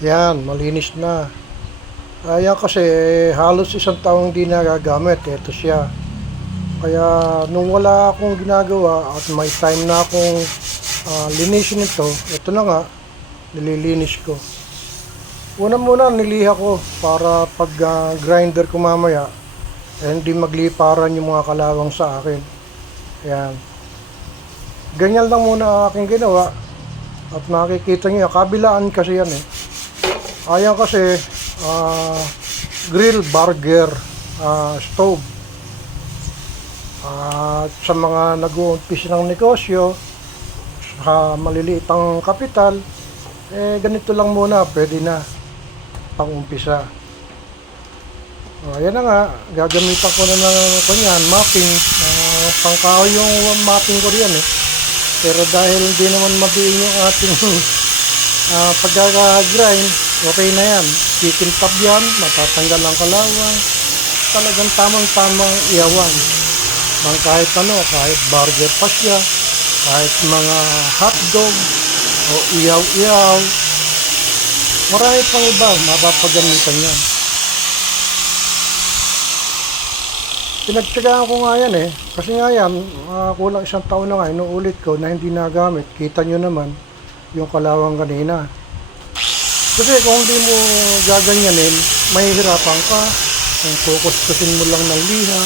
Yan, malinis na. Ayan kasi halos isang taong hindi nagagamit. Ito siya. Kaya nung wala akong ginagawa at may time na akong linisin ito, ito na nga, nililinis ko. Una muna niliha ko para pag grinder ko mamaya, hindi magliparan yung mga kalawang sa akin. Ayan. Ganyan lang muna ang aking ginawa. At makikita niyo, kabilaan kasi yan eh. Ayan kasi, grill burger stove. At sa mga nag-uumpisa ng negosyo, sa maliliit ang kapital, ganito lang muna, pwede na pang-umpisa. Ayan na nga, gagamitan ko na ng kanyan, mapping. Pangkahoy yung mapping ko riyan eh. Pero dahil hindi naman mabiin yung ating pagkaka-grind, okay na yan. Kikintab yan, matatanggal ang kalawang. Talagang tamang-tamang iyawan. Kahit ano, kahit burger pa siya, kahit mga hotdog o iyaw-iyaw. Marami pang iba, mapapagamitan yan. Pinagtsagaan ko nga yan eh. Kasi nga yan, kulang isang taon na nga, inuulit ko na hindi nagamit. Kita nyo naman yung kalawang kanina. Kasi kung hindi mo gaganyanin, mahihirapan ka. Kung kukuskusin mo lang ng liha,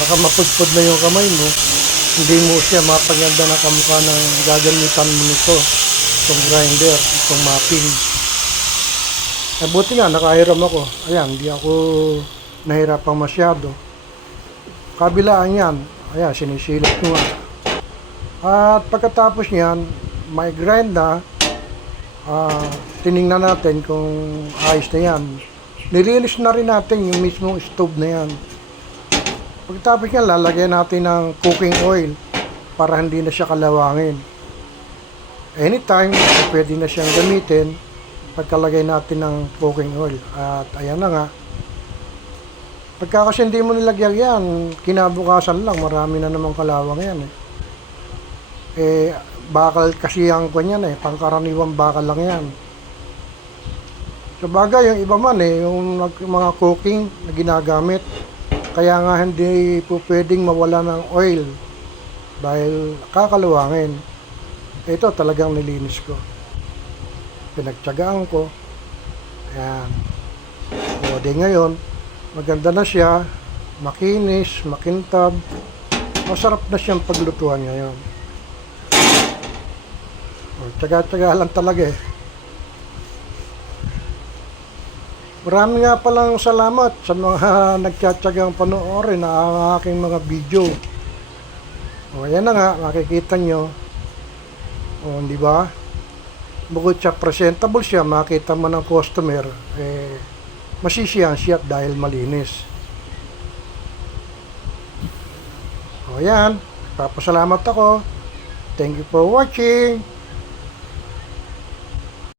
baka mapudpud na yung kamay mo. Hindi mo siya mapaganda na kamukha ng gagamitan mo nito. Itong grinder, itong mapping. Buti nga, nakahiram ako. Ayan, hindi ako nahirapang masyado. Kabilaan yan. Ayan, sinisilip ko nga. At pagkatapos niyan, may grind na. Tiningnan natin kung ayos na yan. Nilinis na rin natin yung mismong stove na yan. Pagkatapos niyan, lalagyan natin ng cooking oil para hindi na siya kalawangin. Anytime, pwede na siyang gamitin pagkalagay natin ng cooking oil. At ayan na nga. Pagka kasi hindi mo nilagyan yan, kinabukasan lang, marami na namang kalawang yan eh. Bakal kasi ang kanyan eh, pangkaraniwang bakal lang yan. So bagay, yung iba man eh, yung mga cooking na ginagamit, kaya nga hindi po pwedeng mawala ng oil dahil kakalawangin. Ito talagang nilinis ko. Pinagtyagaan ko. Ayan. O di ngayon, maganda na siya, makinis, makintab, masarap na siyang paglutuan ngayon. Tsaga-tsaga lang talaga eh. Marami nga palang salamat sa mga nagtsatsagang panoorin na ang aking mga video. O ayan na nga, makikita nyo. O di ba? Bukod sa presentable siya, makita mo ng customer, masisiyahan siya dahil malinis. O yan, papasalamat ako. Thank you for watching.